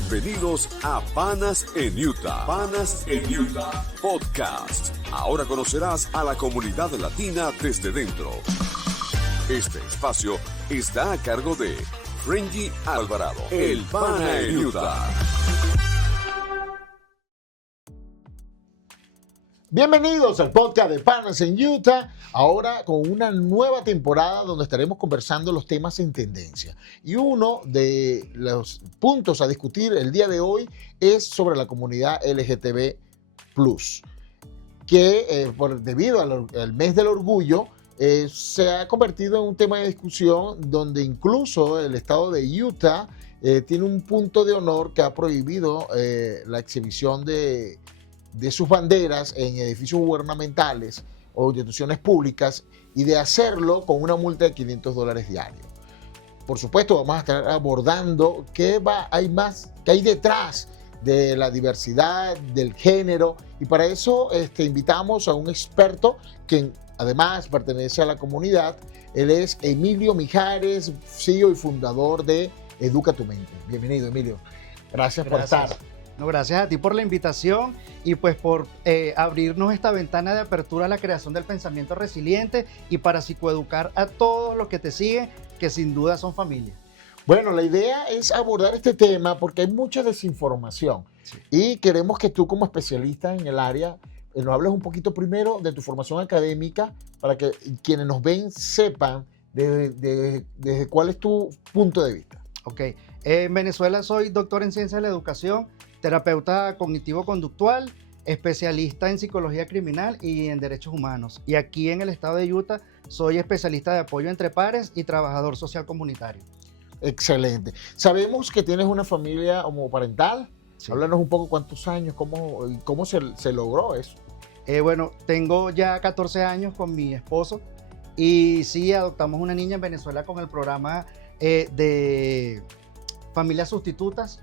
Bienvenidos a Panas en Utah. Panas en Utah Podcast. Ahora conocerás a la comunidad latina desde dentro. Este espacio está a cargo de Frenji Alvarado, el Pana en Utah. Bienvenidos al podcast de Panas en Utah, ahora con una nueva temporada donde estaremos conversando los temas en tendencia. Y uno de los puntos a discutir el día de hoy es sobre la comunidad LGTB+, que debido al mes del orgullo se ha convertido en un tema de discusión donde incluso el estado de Utah tiene un punto de honor que ha prohibido la exhibición de sus banderas en edificios gubernamentales o instituciones públicas y de hacerlo con una multa de $500 diarios. Por supuesto, vamos a estar abordando qué hay detrás de la diversidad, del género, y para eso invitamos a un experto que además pertenece a la comunidad. Él es Emilio Mijares, CEO y fundador de Educa tu Mente. Bienvenido, Emilio. Gracias por estar. No, gracias a ti por la invitación y pues por abrirnos esta ventana de apertura a la creación del pensamiento resiliente y para psicoeducar a todos los que te siguen, que sin duda son familia. Bueno, la idea es abordar este tema porque hay mucha desinformación, sí, y queremos que tú como especialista en el área nos hables un poquito primero de tu formación académica para que quienes nos ven sepan desde cuál es tu punto de vista. Ok, en Venezuela soy doctor en ciencias de la educación, terapeuta cognitivo-conductual, especialista en psicología criminal y en derechos humanos. Y aquí en el estado de Utah soy especialista de apoyo entre pares y trabajador social comunitario. Excelente. Sabemos que tienes una familia homoparental. Sí. Háblanos un poco cuántos años, cómo se logró eso. Bueno, tengo ya 14 años con mi esposo y sí, adoptamos una niña en Venezuela con el programa de familias sustitutas.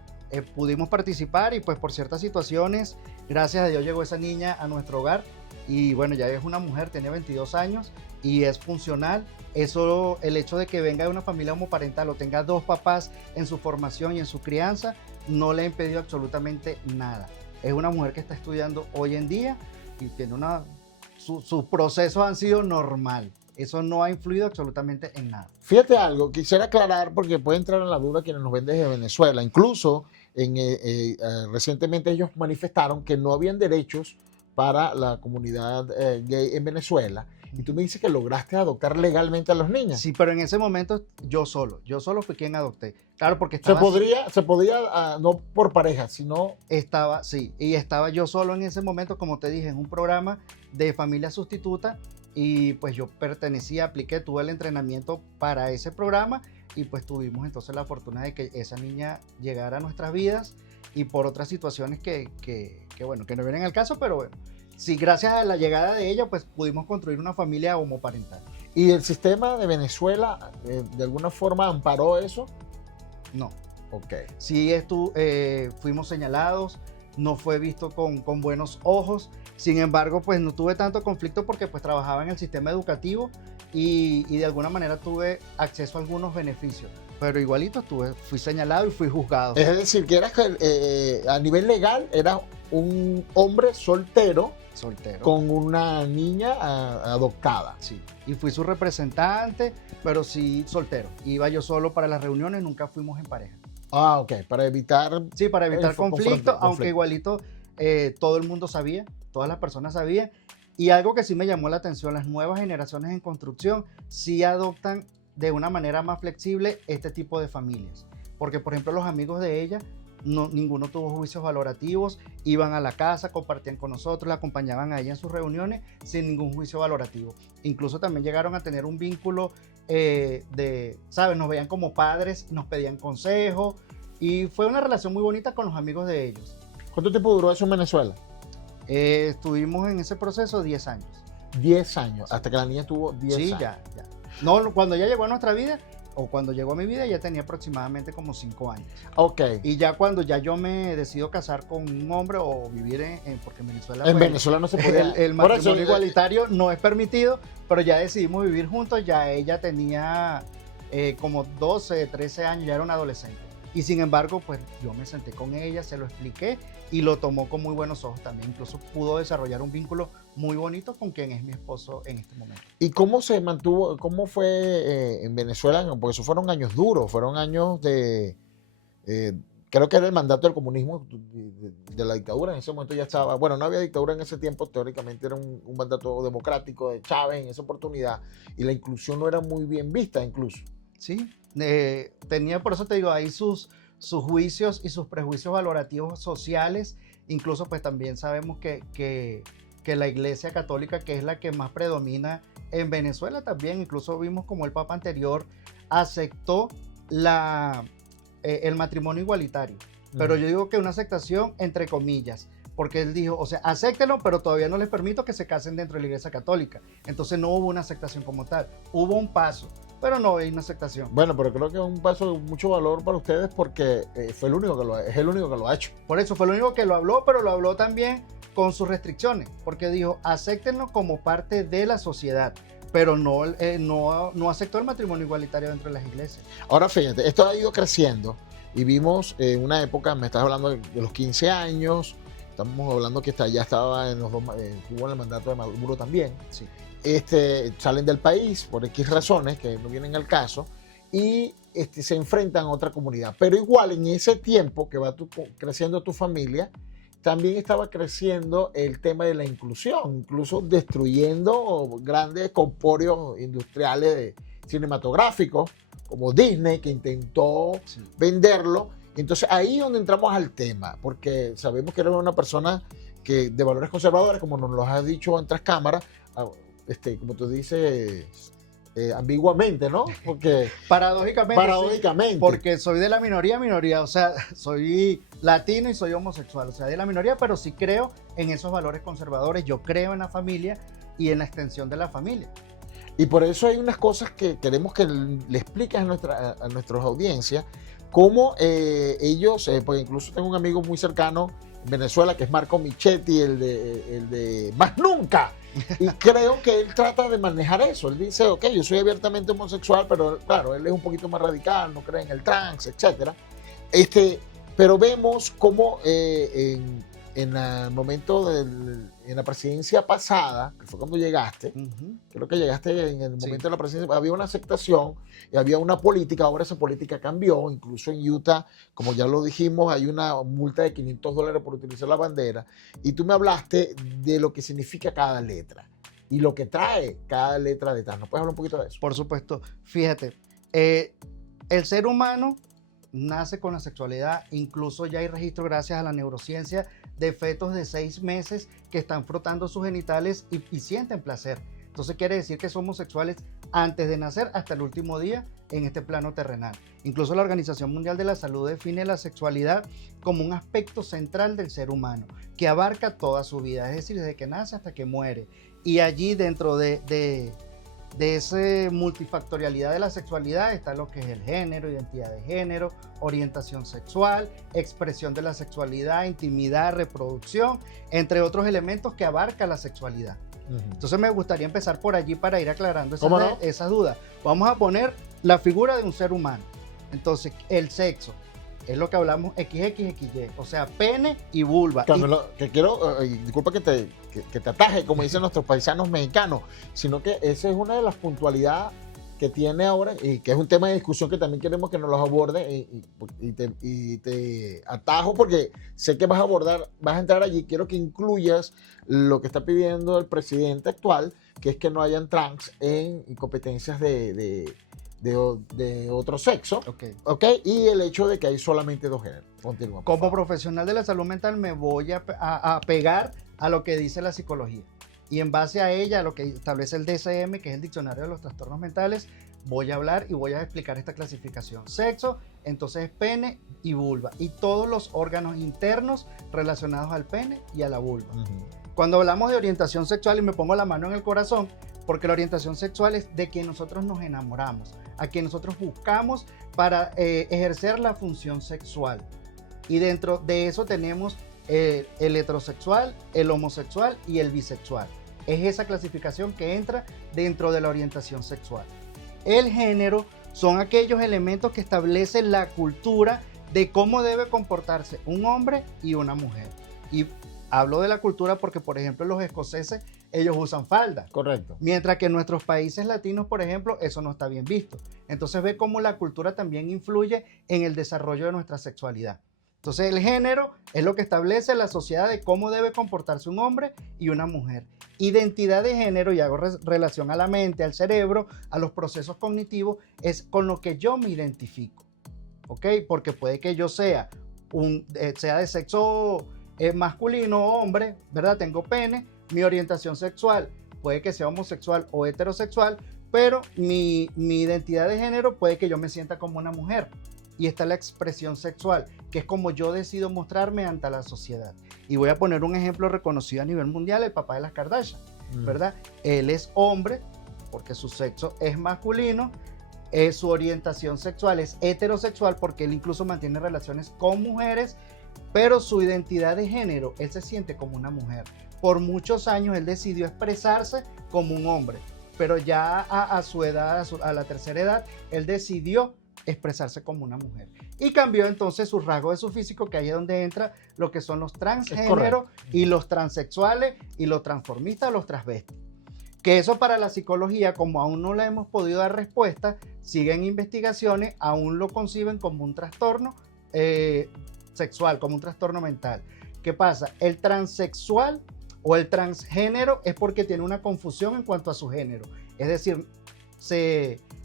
Pudimos participar y pues por ciertas situaciones, gracias a Dios llegó esa niña a nuestro hogar y bueno, ya es una mujer, tiene 22 años y es funcional. Eso, el hecho de que venga de una familia homoparental o tenga dos papás en su formación y en su crianza, no le ha impedido absolutamente nada. Es una mujer que está estudiando hoy en día y tiene sus procesos han sido normal. Eso no ha influido absolutamente en nada. Fíjate algo, quisiera aclarar porque puede entrar en la duda quienes nos ven desde Venezuela. Incluso recientemente ellos manifestaron que no habían derechos para la comunidad gay en Venezuela. Y tú me dices que lograste adoptar legalmente a los niños. Sí, pero en ese momento yo solo fui quien adopté. Claro, porque estaba... Se podía no por pareja, sino... Estaba yo solo en ese momento, como te dije, en un programa de familia sustituta. Y pues yo tuve el entrenamiento para ese programa y pues tuvimos entonces la fortuna de que esa niña llegara a nuestras vidas y por otras situaciones que no vienen al caso, pero bueno, sí, gracias a la llegada de ella pues pudimos construir una familia homoparental. ¿Y el sistema de Venezuela de alguna forma amparó eso? No. Ok. Sí, fuimos señalados, no fue visto con buenos ojos. Sin embargo, pues no tuve tanto conflicto porque pues trabajaba en el sistema educativo y de alguna manera tuve acceso a algunos beneficios. Pero igualito fui señalado y fui juzgado. Es decir, que a nivel legal eras un hombre soltero con una niña adoptada. Sí, y fui su representante, pero sí soltero. Iba yo solo para las reuniones, nunca fuimos en pareja. Ah, ok, para evitar... Sí, para evitar conflicto, aunque igualito todo el mundo sabía, todas las personas sabían. Y algo que sí me llamó la atención, las nuevas generaciones en construcción sí adoptan de una manera más flexible este tipo de familias. Porque, por ejemplo, los amigos de ella, ninguno tuvo juicios valorativos, iban a la casa, compartían con nosotros, la acompañaban a ella en sus reuniones sin ningún juicio valorativo. Incluso también llegaron a tener un vínculo ¿sabes? Nos veían como padres, nos pedían consejos y fue una relación muy bonita con los amigos de ellos. ¿Cuánto tiempo duró eso en Venezuela? Estuvimos en ese proceso 10 años. 10 años, hasta que la niña tuvo 10 años. Sí, ya. No, cuando ella llegó a nuestra vida, o cuando llegó a mi vida, ya tenía aproximadamente como 5 años. Ok. Y ya cuando yo me decido casar con un hombre o vivir porque en Venezuela... En Venezuela no se puede... El matrimonio igualitario no es permitido, pero ya decidimos vivir juntos, ya ella tenía como 12, 13 años, ya era una adolescente. Y sin embargo, pues yo me senté con ella, se lo expliqué y lo tomó con muy buenos ojos también. Incluso pudo desarrollar un vínculo muy bonito con quien es mi esposo en este momento. ¿Y cómo se mantuvo, cómo fue en Venezuela? Porque esos fueron años duros, fueron años de, creo que era el mandato del comunismo, de la dictadura. En ese momento ya estaba, bueno, no había dictadura en ese tiempo, teóricamente era un mandato democrático de Chávez en esa oportunidad, y la inclusión no era muy bien vista incluso. Sí, tenía, por eso te digo, ahí sus juicios y sus prejuicios valorativos sociales. Incluso pues también sabemos que la Iglesia Católica, que es la que más predomina en Venezuela también, incluso vimos como el Papa anterior aceptó el matrimonio igualitario. Pero yo digo que una aceptación entre comillas, porque él dijo, o sea, acéptenlo, pero todavía no les permito que se casen dentro de la Iglesia Católica. Entonces no hubo una aceptación como tal, hubo un paso, pero no hay una aceptación. Bueno, pero creo que es un paso de mucho valor para ustedes porque fue el único que es el único que lo ha hecho. Por eso fue el único que lo habló, pero lo habló también con sus restricciones, porque dijo, acéptenlo como parte de la sociedad, pero no aceptó el matrimonio igualitario dentro de las iglesias. Ahora fíjate, esto ha ido creciendo y vimos en una época, me estás hablando de los 15 años, estamos hablando que ya estaba tuvo el mandato de Maduro también. Sí. Salen del país por X razones que no vienen al caso y se enfrentan a otra comunidad. Pero igual en ese tiempo que va creciendo tu familia, también estaba creciendo el tema de la inclusión, incluso destruyendo grandes comporios industriales cinematográficos como Disney, que intentó venderlo. Entonces ahí es donde entramos al tema, porque sabemos que eres una persona de valores conservadores, como nos lo has dicho en tras cámaras, como tú dices, ambiguamente, ¿no? Porque paradójicamente. Sí, porque soy de la minoría, o sea, soy latino y soy homosexual, o sea, de la minoría, pero sí creo en esos valores conservadores, yo creo en la familia y en la extensión de la familia. Y por eso hay unas cosas que queremos que le expliques a nuestras audiencias, cómo ellos, porque incluso tengo un amigo muy cercano en Venezuela, que es Marco Michetti, el de Más Nunca. Y creo que él trata de manejar eso. Él dice, ok, yo soy abiertamente homosexual, pero claro, él es un poquito más radical, no cree en el trans, etc. Pero vemos cómo en el momento en la presidencia pasada, que fue cuando llegaste, creo que llegaste en el momento de la presidencia, había una aceptación y había una política. Ahora esa política cambió, incluso en Utah, como ya lo dijimos, hay una multa de $500 por utilizar la bandera, y tú me hablaste de lo que significa cada letra y lo que trae cada letra detrás. ¿Nos puedes hablar un poquito de eso? Por supuesto. Fíjate, el ser humano nace con la sexualidad, incluso ya hay registro gracias a la neurociencia de fetos de 6 meses que están frotando sus genitales y sienten placer. Entonces quiere decir que somos sexuales antes de nacer hasta el último día en este plano terrenal. Incluso la Organización Mundial de la Salud define la sexualidad como un aspecto central del ser humano que abarca toda su vida, es decir, desde que nace hasta que muere. Y allí dentro de esa multifactorialidad de la sexualidad está lo que es el género, identidad de género, orientación sexual, expresión de la sexualidad, intimidad, reproducción, entre otros elementos que abarca la sexualidad. Entonces me gustaría empezar por allí para ir aclarando esas dudas. Vamos a poner la figura de un ser humano. Entonces, el sexo es lo que hablamos XXXY, o sea, pene y vulva. Que quiero, disculpa que te ataje, como dicen nuestros paisanos mexicanos, sino que esa es una de las puntualidades que tiene ahora y que es un tema de discusión que también queremos que nos los aborde, y te atajo porque sé que vas a entrar allí. Quiero que incluyas lo que está pidiendo el presidente actual, que es que no hayan trans en competencias de otro sexo, okay. Y el hecho de que hay solamente 2 géneros. Continúa, como profesional de la salud mental me voy a pegar a lo que dice la psicología, y en base a ella, a lo que establece el DSM, que es el Diccionario de los Trastornos Mentales, voy a hablar y voy a explicar esta clasificación. Sexo, entonces pene y vulva, y todos los órganos internos relacionados al pene y a la vulva. Cuando hablamos de orientación sexual, y me pongo la mano en el corazón, porque la orientación sexual es de quien nosotros nos enamoramos, a quien nosotros buscamos para ejercer la función sexual. Y dentro de eso tenemos el heterosexual, el homosexual y el bisexual. Es esa clasificación que entra dentro de la orientación sexual. El género son aquellos elementos que establecen la cultura de cómo debe comportarse un hombre y una mujer. Y hablo de la cultura porque, por ejemplo, los escoceses, ellos usan falda. Correcto. Mientras que en nuestros países latinos, por ejemplo, eso no está bien visto. Entonces ve cómo la cultura también influye en el desarrollo de nuestra sexualidad. Entonces el género es lo que establece la sociedad de cómo debe comportarse un hombre y una mujer. Identidad de género, y hago relación a la mente, al cerebro, a los procesos cognitivos, es con lo que yo me identifico. ¿Ok? Porque puede que yo sea de sexo masculino o hombre, ¿verdad? Tengo pene, mi orientación sexual puede que sea homosexual o heterosexual, pero mi identidad de género puede que yo me sienta como una mujer. Y está la expresión sexual, que es como yo decido mostrarme ante la sociedad. Y voy a poner un ejemplo reconocido a nivel mundial, el papá de las Kardashian, ¿verdad? Él es hombre porque su sexo es masculino, su orientación sexual es heterosexual porque él incluso mantiene relaciones con mujeres, pero su identidad de género, él se siente como una mujer. Por muchos años él decidió expresarse como un hombre, pero ya a su edad, a la tercera edad, él decidió expresarse como una mujer. Y cambió entonces sus rasgos de su físico, que ahí es donde entra lo que son los transgéneros y los transexuales y los transformistas, los transvestis. Que eso para la psicología, como aún no le hemos podido dar respuesta, siguen investigaciones, aún lo conciben como un trastorno sexual, como un trastorno mental. ¿Qué pasa? El transexual o el transgénero es porque tiene una confusión en cuanto a su género. Es decir,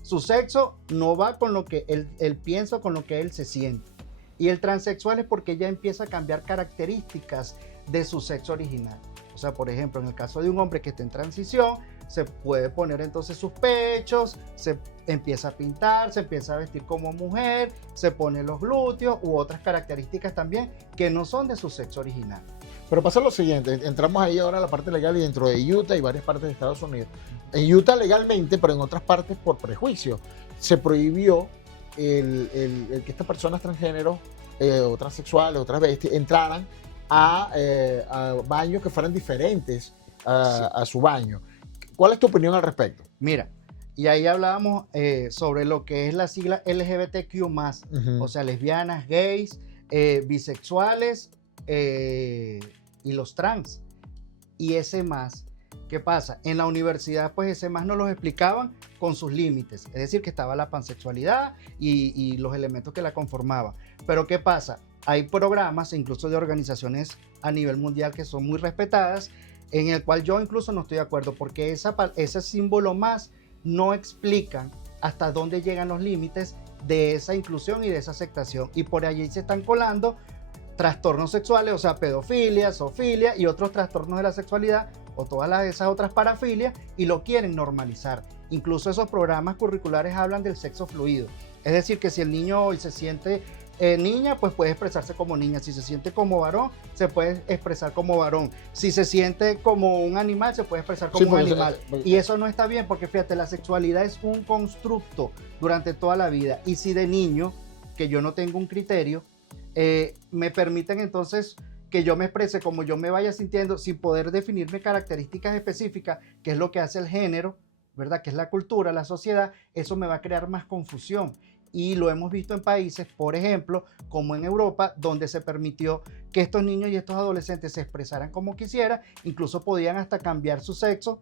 su sexo no va con lo que él piensa o con lo que él se siente. Y el transexual es porque ya empieza a cambiar características de su sexo original. O sea, por ejemplo, en el caso de un hombre que está en transición, se puede poner entonces sus pechos, se empieza a pintar, se empieza a vestir como mujer, se pone los glúteos u otras características también que no son de su sexo original. Pero pasa lo siguiente, entramos ahí ahora a la parte legal y dentro de Utah y varias partes de Estados Unidos. En Utah legalmente, pero en otras partes por prejuicio, se prohibió el que estas personas transgénero o transexuales o transvestis entraran a baños que fueran diferentes a su baño. ¿Cuál es tu opinión al respecto? Mira, y ahí hablábamos sobre lo que es la sigla LGBTQ+, o sea, lesbianas, gays, bisexuales y los trans. Y ese más, ¿qué pasa? En la universidad, pues ese más nos los explicaban con sus límites, es decir, que estaba la pansexualidad y los elementos que la conformaban. Pero ¿qué pasa? Hay programas, incluso de organizaciones a nivel mundial que son muy respetadas, en el cual yo incluso no estoy de acuerdo, porque ese símbolo más no explican hasta dónde llegan los límites de esa inclusión y de esa aceptación. Y por allí se están colando trastornos sexuales, o sea, pedofilia, zoofilia y otros trastornos de la sexualidad, o todas esas otras parafilias, y lo quieren normalizar. Incluso esos programas curriculares hablan del sexo fluido. Es decir, que si el niño hoy se siente niña, pues puede expresarse como niña. Si se siente como varón, se puede expresar como varón. Si se siente como un animal, se puede expresar como un animal. Y eso no está bien, porque fíjate, la sexualidad es un constructo durante toda la vida. Y si de niño, que yo no tengo un criterio, me permiten entonces que yo me exprese como yo me vaya sintiendo, sin poder definirme características específicas, que es lo que hace el género, ¿verdad? Que es la cultura, la sociedad, eso me va a crear más confusión. Y lo hemos visto en países, por ejemplo, como en Europa, donde se permitió que estos niños y estos adolescentes se expresaran como quisieran, incluso podían hasta cambiar su sexo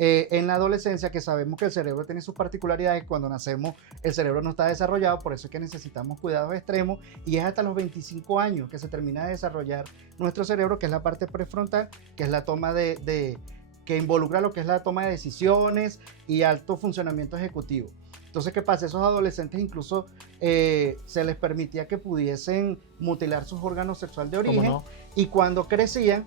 en la adolescencia, que sabemos que el cerebro tiene sus particularidades. Cuando nacemos el cerebro no está desarrollado, por eso es que necesitamos cuidados extremos, y es hasta los 25 años que se termina de desarrollar nuestro cerebro, que es la parte prefrontal, que es la toma que involucra lo que es la toma de decisiones y alto funcionamiento ejecutivo. Entonces, ¿qué pasa? Esos adolescentes incluso se les permitía que pudiesen mutilar sus órganos sexuales de origen, no? Y cuando crecían,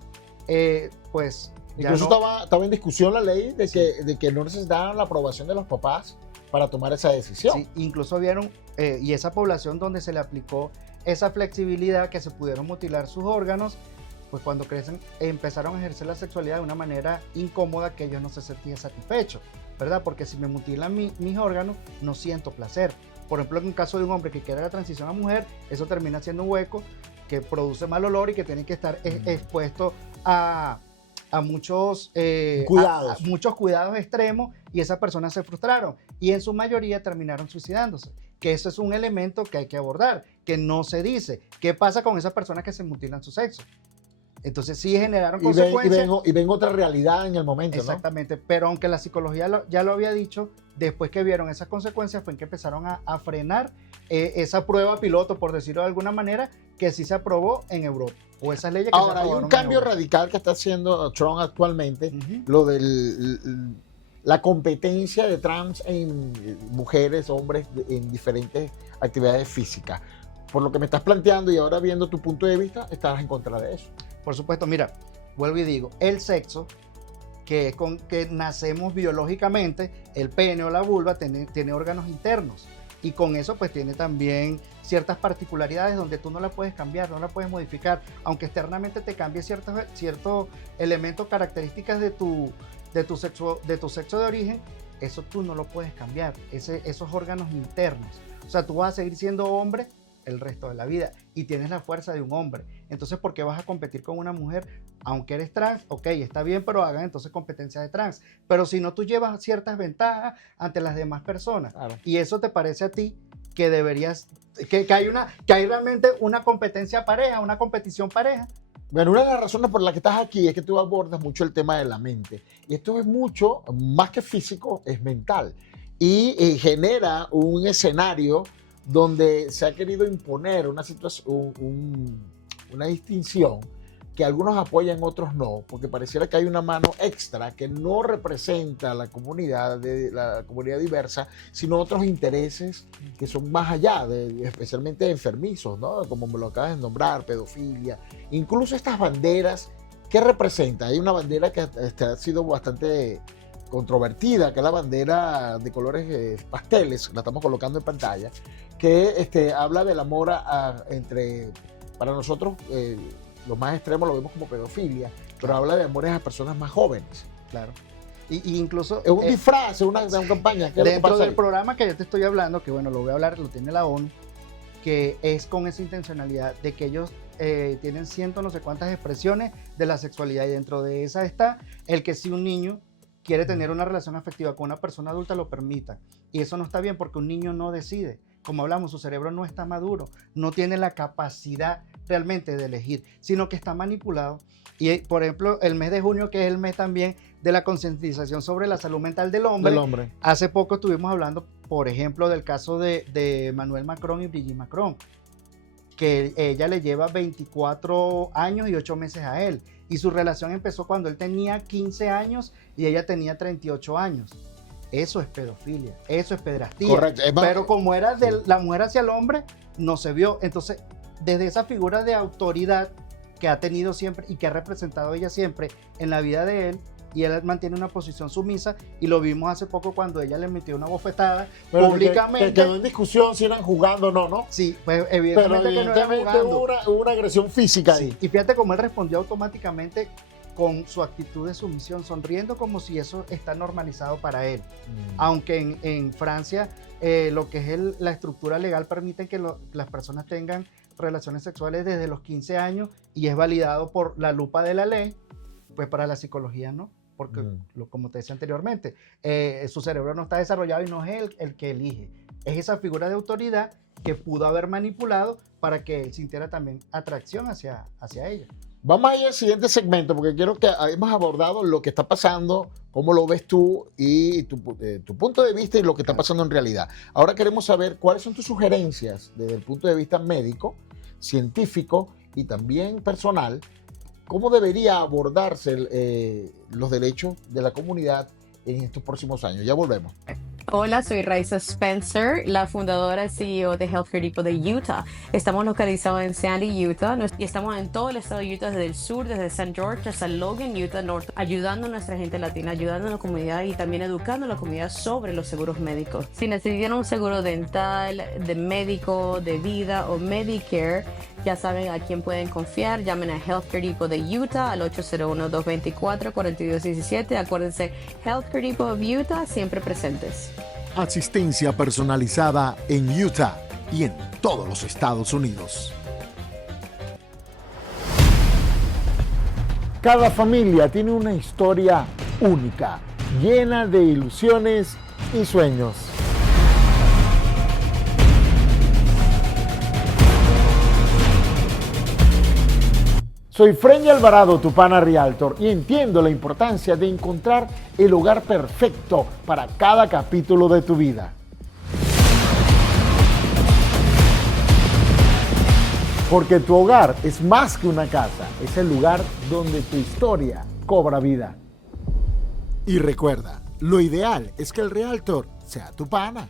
pues... Incluso estaba en discusión la ley de que no necesitaban la aprobación de los papás para tomar esa decisión. Sí, incluso vieron, y esa población donde se le aplicó esa flexibilidad, que se pudieron mutilar sus órganos, pues cuando crecen empezaron a ejercer la sexualidad de una manera incómoda, que ellos no se sentían satisfechos, ¿verdad? Porque si me mutilan mis órganos, no siento placer. Por ejemplo, en un caso de un hombre que quiere la transición a mujer, eso termina siendo un hueco que produce mal olor y que tiene que estar expuesto a muchos cuidados. Muchos cuidados extremos, y esas personas se frustraron y en su mayoría terminaron suicidándose. que eso es un elemento que hay que abordar, que no se dice. ¿Qué pasa con esas personas que se mutilan su sexo? Entonces sí generaron consecuencias. Y ven otra realidad en el momento, exactamente, ¿no? Pero aunque la psicología ya lo había dicho, después que vieron esas consecuencias fue en que empezaron a frenar esa prueba piloto, por decirlo de alguna manera, que sí se aprobó en Europa. O esas leyes que ahora, se aprobaron. Hay un cambio radical que está haciendo Trump actualmente, lo de la competencia de trans en mujeres, hombres, en diferentes actividades físicas. Por lo que me estás planteando y ahora viendo tu punto de vista, estás en contra de eso. Por supuesto, mira, vuelvo y digo, el sexo, que es con que nacemos biológicamente, el pene o la vulva tiene órganos internos. Y con eso pues tiene también ciertas particularidades donde tú no la puedes cambiar, no la puedes modificar, aunque externamente te cambie ciertos elementos, características de tu sexo de origen, eso tú no lo puedes cambiar, esos órganos internos. O sea, tú vas a seguir siendo hombre el resto de la vida y tienes la fuerza de un hombre. Entonces, ¿por qué vas a competir con una mujer? Aunque eres trans, ok, está bien, pero hagan entonces competencia de trans. Pero si no, tú llevas ciertas ventajas ante las demás personas. Claro. Y eso te parece a ti que deberías, que hay realmente una competencia pareja, una competición pareja. Bueno, una de las razones por las que estás aquí es que tú abordas mucho el tema de la mente. Y esto es mucho, más que físico, es mental. Y genera un escenario donde se ha querido imponer una situación, una distinción que algunos apoyan, otros no, porque pareciera que hay una mano extra que no representa a la comunidad diversa, sino otros intereses que son más allá, especialmente enfermizos, ¿no? Como me lo acabas de nombrar, pedofilia, incluso estas banderas, ¿qué representa? Hay una bandera que ha sido bastante controvertida, que es la bandera de colores pasteles, la estamos colocando en pantalla, que habla del amor entre, para nosotros, lo más extremo lo vemos como pedofilia, pero habla de amores a personas más jóvenes. Claro. Y incluso... Es un disfraz, es una campaña. Dentro del programa que yo te estoy hablando, que bueno, lo voy a hablar, lo tiene la ONU, que es con esa intencionalidad de que ellos tienen no sé cuántas expresiones de la sexualidad, y dentro de esa está el que si un niño quiere tener una relación afectiva con una persona adulta, lo permita. Y eso no está bien porque un niño no decide. Como hablamos, su cerebro no está maduro, no tiene la capacidad realmente de elegir, sino que está manipulado. Y, por ejemplo, el mes de junio, que es el mes también de la concientización sobre la salud mental del hombre. Hace poco estuvimos hablando, por ejemplo, del caso de Manuel Macron y Brigitte Macron, que ella le lleva 24 años y 8 meses a él. Y su relación empezó cuando él tenía 15 años y ella tenía 38 años. Eso es pedofilia, eso es pederastía. Correcto. Pero como era de la mujer hacia el hombre, no se vio. Entonces, desde esa figura de autoridad que ha tenido siempre y que ha representado ella siempre en la vida de él, y él mantiene una posición sumisa, y lo vimos hace poco cuando ella le metió una bofetada públicamente. Que quedó en discusión si eran jugando o no, ¿no? Sí, pues evidentemente que no eran jugando. Hubo una agresión física ahí. Sí. Y fíjate cómo él respondió automáticamente con su actitud de sumisión, sonriendo como si eso está normalizado para él. Aunque en Francia lo que es la estructura legal permite que las personas tengan relaciones sexuales desde los 15 años y es validado por la lupa de la ley, pues para la psicología no, porque como te decía anteriormente, su cerebro no está desarrollado y no es el que elige, es esa figura de autoridad que pudo haber manipulado para que él sintiera también atracción hacia ella. Vamos a ir al siguiente segmento porque quiero que hemos abordado lo que está pasando, cómo lo ves tú y tu punto de vista y lo que está pasando en realidad. Ahora queremos saber cuáles son tus sugerencias desde el punto de vista médico, científico y también personal, cómo debería abordarse los derechos de la comunidad en estos próximos años. Ya volvemos. Hola, soy Raisa Spencer, la fundadora y CEO de Healthcare Depot de Utah. Estamos localizados en Sandy, Utah, y estamos en todo el estado de Utah, desde el sur, desde St. George hasta Logan, Utah North, ayudando a nuestra gente latina, ayudando a la comunidad y también educando a la comunidad sobre los seguros médicos. Si necesitan un seguro dental, de médico, de vida o Medicare, ya saben a quién pueden confiar. Llamen a Healthcare Depot de Utah al 801-224-4217. Acuérdense, Healthcare Depot of Utah, siempre presentes. Asistencia personalizada en Utah y en todos los Estados Unidos. Cada familia tiene una historia única, llena de ilusiones y sueños. Soy Frenny Alvarado, tu pana Realtor, y entiendo la importancia de encontrar el hogar perfecto para cada capítulo de tu vida. Porque tu hogar es más que una casa, es el lugar donde tu historia cobra vida. Y recuerda, lo ideal es que el Realtor sea tu pana.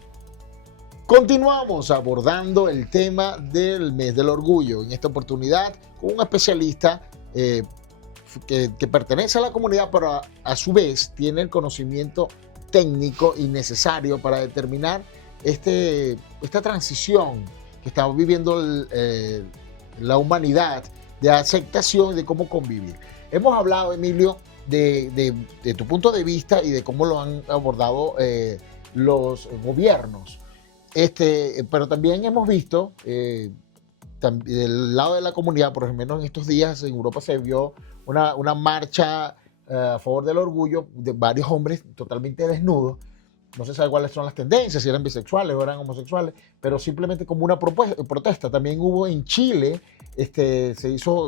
Continuamos abordando el tema del mes del orgullo. En esta oportunidad, con un especialista que pertenece a la comunidad, pero a su vez tiene el conocimiento técnico y necesario para determinar esta transición que estamos viviendo la humanidad, de aceptación y de cómo convivir. Hemos hablado, Emilio, de tu punto de vista y de cómo lo han abordado los gobiernos. Pero también hemos visto del lado de la comunidad, por lo menos en estos días en Europa se vio una marcha a favor del orgullo de varios hombres totalmente desnudos. No se sabe cuáles son las tendencias, si eran bisexuales o eran homosexuales, pero simplemente como una protesta. También hubo en Chile,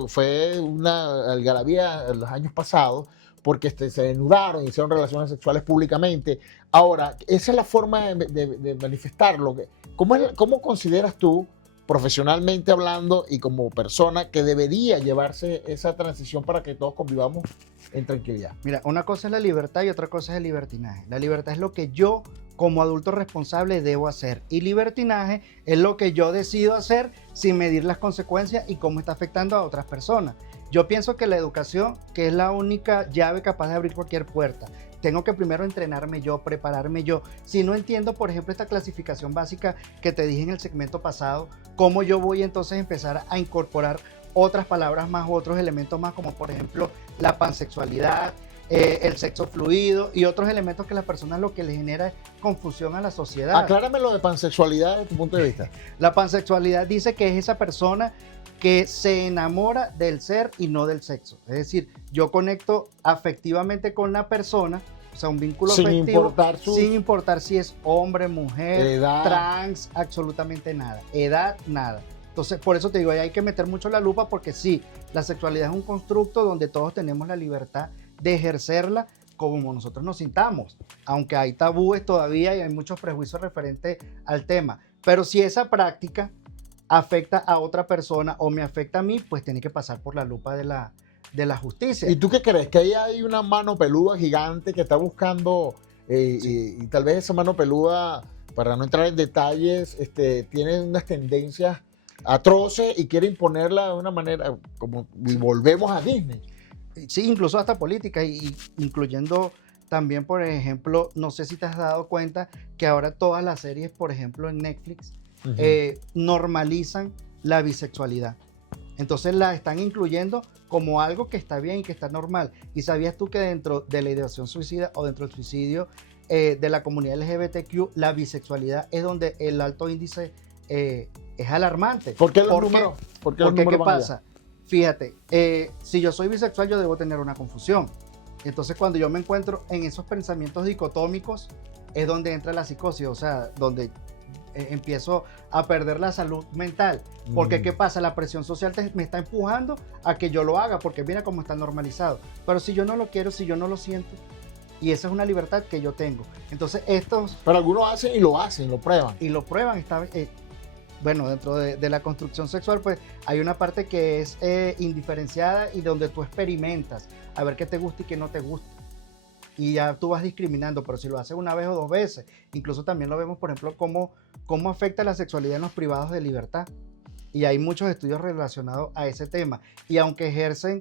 fue una algarabía en los años pasados, porque se desnudaron, hicieron relaciones sexuales públicamente. Ahora, esa es la forma de manifestarlo. ¿Cómo consideras tú, profesionalmente hablando y como persona, que debería llevarse esa transición para que todos convivamos en tranquilidad? Mira, una cosa es la libertad y otra cosa es el libertinaje. La libertad es lo que yo, como adulto responsable, debo hacer. Y libertinaje es lo que yo decido hacer sin medir las consecuencias y cómo está afectando a otras personas. Yo pienso que la educación, que es la única llave capaz de abrir cualquier puerta, tengo que primero entrenarme yo, prepararme yo. Si no entiendo, por ejemplo, esta clasificación básica que te dije en el segmento pasado, ¿cómo yo voy entonces a empezar a incorporar otras palabras más, otros elementos más, como por ejemplo la pansexualidad, el sexo fluido y otros elementos que a las personas lo que les genera es confusión a la sociedad? Aclárame lo de pansexualidad desde tu punto de vista. La pansexualidad dice que es esa persona que se enamora del ser y no del sexo. Es decir, yo conecto afectivamente con la persona, o sea, un vínculo afectivo, sin importar si es hombre, mujer, edad, trans, absolutamente nada. Edad, nada. Entonces, por eso te digo, ahí hay que meter mucho la lupa, porque sí, la sexualidad es un constructo donde todos tenemos la libertad de ejercerla como nosotros nos sintamos, aunque hay tabúes todavía y hay muchos prejuicios referentes al tema. Pero si esa práctica afecta a otra persona o me afecta a mí, pues tiene que pasar por la lupa de la justicia. ¿Y tú qué crees? ¿Que ahí hay una mano peluda gigante que está buscando y tal vez esa mano peluda, para no entrar en detalles, tiene unas tendencias atroces y quiere imponerla de una manera como, y volvemos a Disney? Sí, incluso hasta política, y incluyendo también, por ejemplo, no sé si te has dado cuenta que ahora todas las series, por ejemplo, en Netflix, normalizan la bisexualidad. Entonces la están incluyendo como algo que está bien y que está normal. ¿Y sabías tú que dentro de la ideación suicida o dentro del suicidio de la comunidad LGBTQ, la bisexualidad es donde el alto índice es alarmante? ¿Por qué los números? Porque ¿qué pasa? Fíjate, si yo soy bisexual, yo debo tener una confusión. Entonces, cuando yo me encuentro en esos pensamientos dicotómicos, es donde entra la psicosis, o sea, donde empiezo a perder la salud mental. Porque ¿qué pasa? La presión social me está empujando a que yo lo haga, porque mira cómo está normalizado. Pero si yo no lo quiero, si yo no lo siento, y esa es una libertad que yo tengo. Entonces Pero algunos hacen, lo prueban. Y lo prueban. Bueno, dentro de la construcción sexual, pues hay una parte que es indiferenciada y donde tú experimentas a ver qué te gusta y qué no te gusta. Y ya tú vas discriminando, pero si lo haces una vez o dos veces, incluso también lo vemos, por ejemplo, cómo afecta la sexualidad en los privados de libertad. Y hay muchos estudios relacionados a ese tema. Y aunque ejercen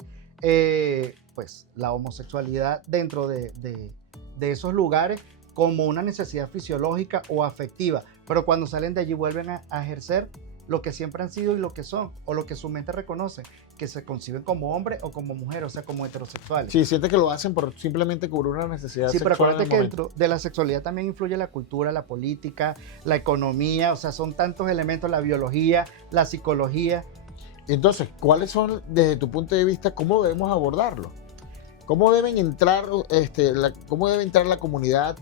pues la homosexualidad dentro de esos lugares como una necesidad fisiológica o afectiva, pero cuando salen de allí vuelven a ejercer lo que siempre han sido y lo que son, o lo que su mente reconoce, que se conciben como hombre o como mujer, o sea, como heterosexuales. Sí, siente que lo hacen por simplemente cubrir una necesidad sexual. Sí, pero acuérdate que momento. dentro de la sexualidad también influye la cultura, la política, la economía, o sea, son tantos elementos, la biología, la psicología. Entonces, ¿cuáles son, desde tu punto de vista, cómo debemos abordarlo? ¿Cómo deben entrar, cómo debe entrar la comunidad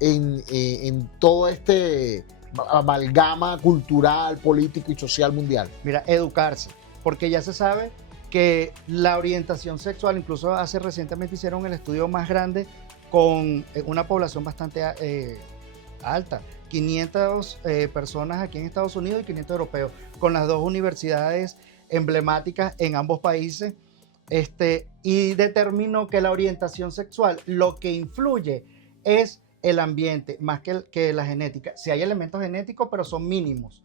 en todo este amalgama cultural, político y social mundial? Mira, educarse, porque ya se sabe que la orientación sexual, incluso hace recientemente hicieron el estudio más grande con una población bastante alta, 500 personas aquí en Estados Unidos y 500 europeos, con las dos universidades emblemáticas en ambos países, y determinó que la orientación sexual lo que influye es el ambiente más que la genética. Sí hay elementos genéticos, pero son mínimos,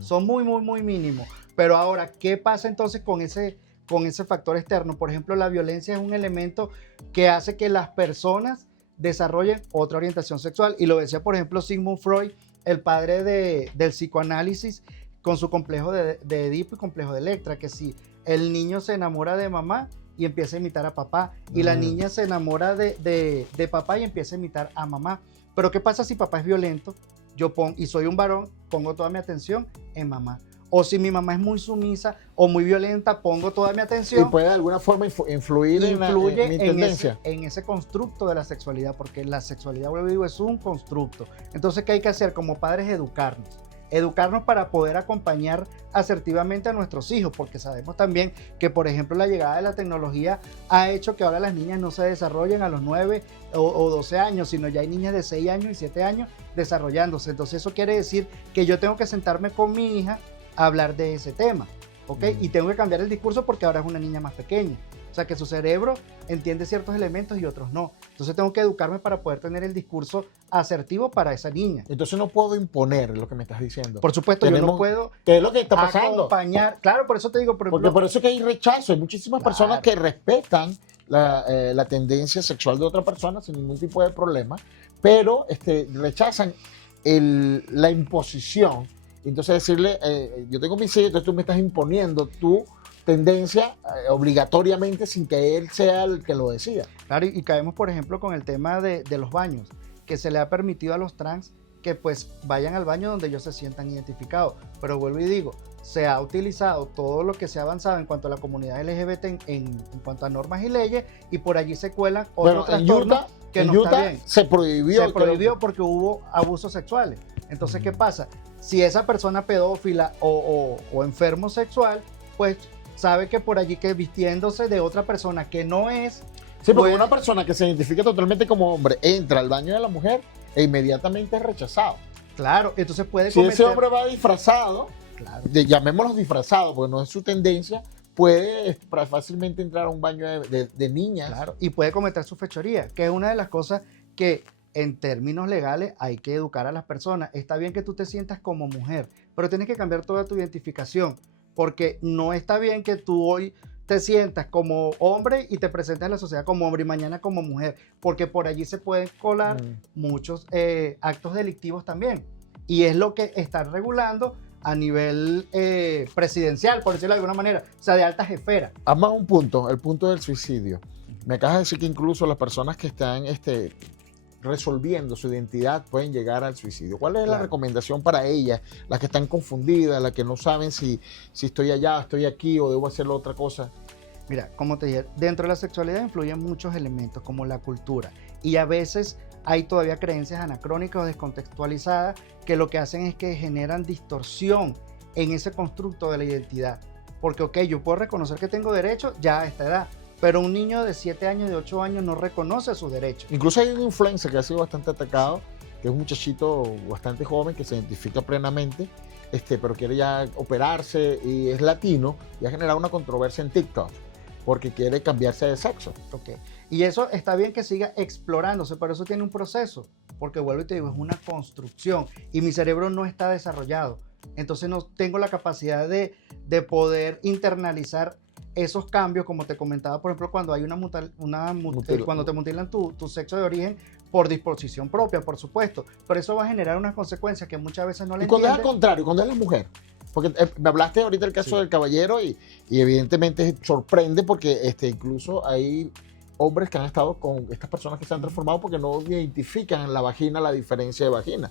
son muy, muy, muy mínimos. Pero ahora, ¿qué pasa entonces con ese factor externo? Por ejemplo, la violencia es un elemento que hace que las personas desarrollen otra orientación sexual, y lo decía, por ejemplo, Sigmund Freud, el padre del psicoanálisis, con su complejo de Edipo y complejo de Electra, que si el niño se enamora de mamá y empieza a imitar a papá, y la niña se enamora de papá y empieza a imitar a mamá. Pero ¿qué pasa si papá es violento? Y soy un varón, pongo toda mi atención en mamá. O si mi mamá es muy sumisa o muy violenta, pongo toda mi atención. Y puede de alguna forma influye en mi tendencia. En ese constructo de la sexualidad, porque la sexualidad, vuelvo y digo, es un constructo. Entonces, ¿qué hay que hacer como padres? Educarnos para poder acompañar asertivamente a nuestros hijos, porque sabemos también que, por ejemplo, la llegada de la tecnología ha hecho que ahora las niñas no se desarrollen a los 9 o 12 años, sino ya hay niñas de 6 años y 7 años desarrollándose. Entonces eso quiere decir que yo tengo que sentarme con mi hija a hablar de ese tema, ¿ok? Y tengo que cambiar el discurso porque ahora es una niña más pequeña. O sea, que su cerebro entiende ciertos elementos y otros no. Entonces tengo que educarme para poder tener el discurso asertivo para esa niña. Entonces no puedo imponer lo que me estás diciendo. Por supuesto, yo no puedo ¿qué es lo que está pasando? Acompañar. Claro, por eso te digo. Porque por eso es que hay rechazo. Hay muchísimas personas que respetan la tendencia sexual de otra persona sin ningún tipo de problema, pero rechazan la imposición. Entonces decirle, yo tengo mis hijos, entonces tú me estás imponiendo tu tendencia obligatoriamente sin que él sea el que lo decida. Claro, y caemos, por ejemplo, con el tema de los baños, que se le ha permitido a los trans que pues vayan al baño donde ellos se sientan identificados. Pero vuelvo y digo, se ha utilizado todo lo que se ha avanzado en cuanto a la comunidad LGBT en cuanto a normas y leyes, y por allí se cuelan otros trastornos que no está bien. Se prohibió porque hubo abusos sexuales. Entonces, ¿qué pasa? Si esa persona pedófila o enfermo sexual, pues sabe que por allí que vistiéndose de otra persona que no es... Sí, porque una persona que se identifica totalmente como hombre entra al baño de la mujer e inmediatamente es rechazado. Claro, entonces puede si ese hombre va disfrazado, claro, llamémoslo disfrazado, porque no es su tendencia, puede fácilmente entrar a un baño de niñas. Claro, y puede cometer su fechoría, que es una de las cosas que en términos legales hay que educar a las personas. Está bien que tú te sientas como mujer, pero tienes que cambiar toda tu identificación, porque no está bien que tú hoy te sientas como hombre y te presentes a la sociedad como hombre y mañana como mujer, porque por allí se pueden colar muchos actos delictivos también. Y es lo que están regulando a nivel presidencial, por decirlo de alguna manera, o sea, de alta jefera. Además, un punto, el punto del suicidio. Me acabas de decir que incluso las personas que están resolviendo su identidad pueden llegar al suicidio. ¿Cuál es la recomendación para ellas? Las que están confundidas, las que no saben si estoy allá, estoy aquí o debo hacer otra cosa. Mira, como te dije, dentro de la sexualidad influyen muchos elementos como la cultura, y a veces hay todavía creencias anacrónicas o descontextualizadas que lo que hacen es que generan distorsión en ese constructo de la identidad. Porque, ok, yo puedo reconocer que tengo derechos ya a esta edad, pero un niño de 7 años, de 8 años no reconoce sus derechos. Incluso hay un influencer que ha sido bastante atacado, que es un muchachito bastante joven que se identifica plenamente, pero quiere ya operarse y es latino, y ha generado una controversia en TikTok porque quiere cambiarse de sexo. Okay. Y eso está bien que siga explorándose, pero eso tiene un proceso, porque vuelvo y te digo, es una construcción y mi cerebro no está desarrollado. Entonces no tengo la capacidad de poder internalizar esos cambios, como te comentaba, por ejemplo, cuando hay cuando te mutilan tu sexo de origen por disposición propia, por supuesto, pero eso va a generar unas consecuencias que muchas veces no le entienden. Y cuando es al contrario, cuando es la mujer, porque me hablaste ahorita del caso del caballero y evidentemente sorprende porque incluso hay hombres que han estado con estas personas que se han transformado porque no identifican en la vagina la diferencia de vagina,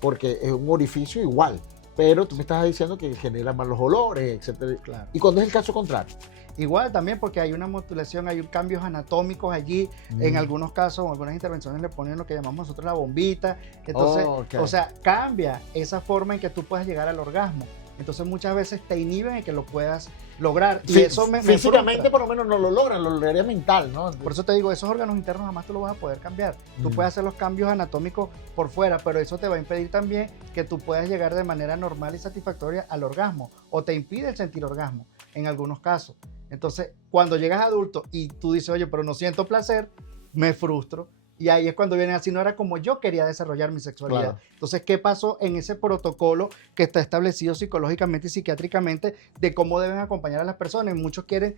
porque es un orificio igual. Pero tú me estás diciendo que genera malos olores, etcétera. Claro. ¿Y cuando es el caso contrario? Igual también, porque hay una mutilación, hay cambios anatómicos allí. En algunos casos, en algunas intervenciones le ponen lo que llamamos nosotros la bombita. Entonces, o sea, cambia esa forma en que tú puedas llegar al orgasmo. Entonces muchas veces te inhiben en que lo puedas lograr. Y eso me físicamente frustra. por lo menos no lo logran, lo lograría mental, ¿no? Por eso te digo, esos órganos internos jamás tú los vas a poder cambiar. Tú puedes hacer los cambios anatómicos por fuera, pero eso te va a impedir también que tú puedas llegar de manera normal y satisfactoria al orgasmo, o te impide el sentir orgasmo en algunos casos. Entonces, cuando llegas adulto y tú dices, oye, pero no siento placer, me frustro. Y ahí es cuando viene así, no era como yo quería desarrollar mi sexualidad. Claro. Entonces, ¿qué pasó en ese protocolo que está establecido psicológicamente y psiquiátricamente de cómo deben acompañar a las personas? Muchos quieren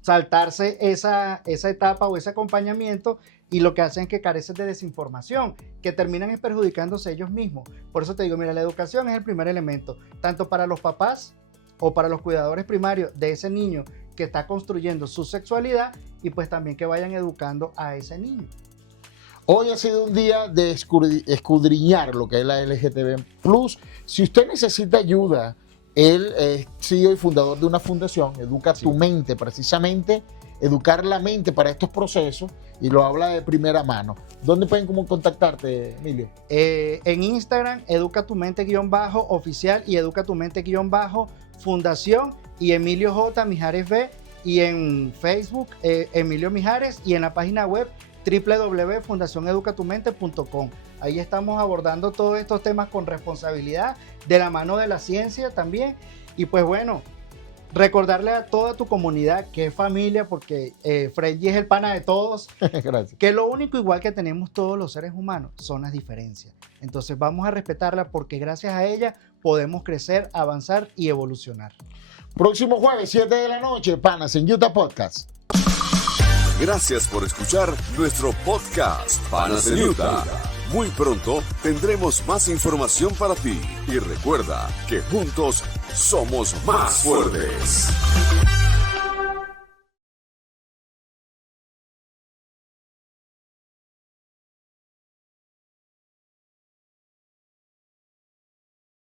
saltarse esa etapa o ese acompañamiento y lo que hacen es que carecen de desinformación, que terminan perjudicándose ellos mismos. Por eso te digo, mira, la educación es el primer elemento, tanto para los papás o para los cuidadores primarios de ese niño que está construyendo su sexualidad y pues también que vayan educando a ese niño. Hoy ha sido un día de escudriñar lo que es la LGTB+. Si usted necesita ayuda, él es CEO y fundador de una fundación, Educa tu Mente, precisamente educar la mente para estos procesos, y lo habla de primera mano. ¿Dónde pueden contactarte, Emilio? En Instagram, educatumente_oficial y educatumente_fundación, y Emilio J. Mijares B, y en Facebook, Emilio Mijares, y en la página web www.fundacioneducatumente.com. Ahí estamos abordando todos estos temas con responsabilidad, de la mano de la ciencia también. Y pues bueno, recordarle a toda tu comunidad que es familia, porque Frenji es el pana de todos. Gracias. Que lo único igual que tenemos todos los seres humanos son las diferencias. Entonces vamos a respetarla, porque gracias a ella podemos crecer, avanzar y evolucionar. Próximo jueves, 7 de la noche, Panas en Utah Podcast. Gracias por escuchar nuestro podcast Panas en Utah. Muy pronto tendremos más información para ti y recuerda que juntos somos más fuertes.